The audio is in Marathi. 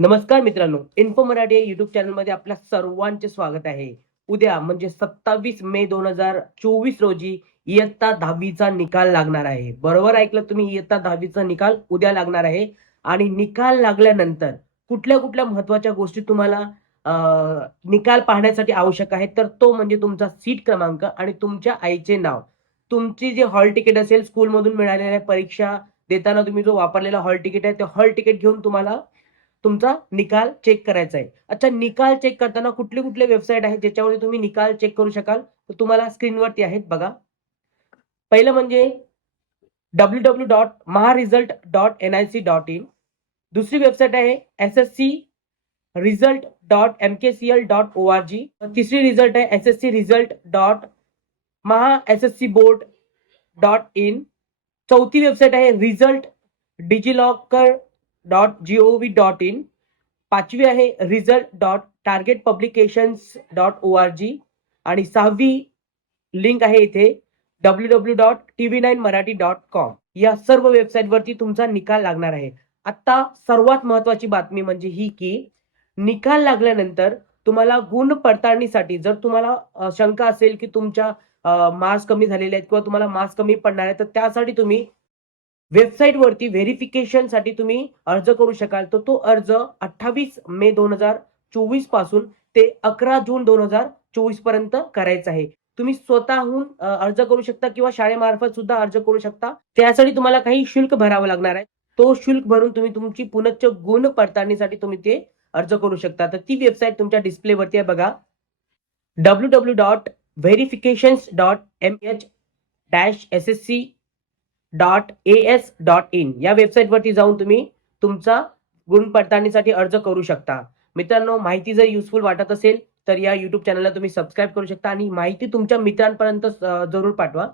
नमस्कार मित्रांनो इन्फो मराठी युट्यूब चॅनलमध्ये आपल्या सर्वांचे स्वागत आहे. उद्या म्हणजे सत्तावीस मे दोन हजार चोवीस रोजी इयत्ता दहावीचा निकाल लागणार आहे. बरोबर ऐकलं तुम्ही? इयत्ता दहावीचा निकाल उद्या लागणार आहे. आणि निकाल लागल्यानंतर कुठल्या कुठल्या महत्त्वाच्या गोष्टी तुम्हाला निकाल पाहण्यासाठी आवश्यक आहे तर तो म्हणजे तुमचा सीट क्रमांक आणि तुमच्या आईचे नाव. तुमची जे हॉल तिकीट असेल स्कूलमधून मिळालेल्या परीक्षा देताना तुम्ही जो वापरलेला हॉल तिकीट आहे ते हॉल तिकीट घेऊन तुम्हाला तुमचा निकाल चेक आहे. अच्छा निकाल चेक करताना कुठले कुठले वेबसाईट आहेत ज्याच्यावर तुम्ही निकाल चेक करू शकाल? तर तुम्हाला स्क्रीनवरती आहेत बघा. पहिलं म्हणजे W W dot maharesult dot N I C dot in दुसरी वेबसाईट आहे S S C result dot M K C L dot O R G तिसरी रिझल्ट आहे S S C result dot Maha S S C board dot in चौथी वेबसाईट आहे result digilocker dot G O V dot in पाचवी आहे result dot target publications dot O R G आणि सहावी लिंक आहे इथे W W dot T V nine Marathi dot com या सर्व वेबसाईटवरती तुमचा निकाल लागणार आहे. आता सर्वात महत्वाची बातमी म्हणजे ही की निकाल लागल्यानंतर तुम्हाला गुण पडताळणीसाठी जर तुम्हाला शंका असेल की तुमच्या मार्क्स कमी झालेले आहेत किंवा तुम्हाला मार्क्स कमी पडणार आहे तर त्यासाठी तुम्ही वेबसाईटवरती व्हेरिफिकेशनसाठी व्हेरिफिकेशनसाठी तुम्ही अर्ज करू शकाल. तर तो अर्ज अठ्ठावीस मे दोन हजार चोवीसपासून ते अकरा जून दोन हजार चोवीसपर्यंत करायचा आहे. तुम्ही स्वतःहून अर्ज करू शकता किंवा शाळेमार्फत सुद्धा अर्ज करू शकता. त्यासाठी तुम्हाला काही शुल्क भरावं लागणार आहे. तो शुल्क भरून तुम्ही तुमची पुनच्च गुण पडताळणीसाठी तुम्ही ते अर्ज करू शकता. तर ती वेबसाईट तुमच्या डिस्प्लेवरती आहे बघा. W W dot verifications dot M H dash S S C dot A S dot in या वेबसाईटवरती जाऊन तुम्ही तुमचा गुण पडताळणीसाठी अर्ज करू शकता. मित्रांनो माहिती जर युजफुल वाटत असेल तर या युट्यूब चॅनलला तुम्ही सबस्क्राईब करू शकता आणि माहिती तुमच्या मित्रांपर्यंत जरूर पाठवा.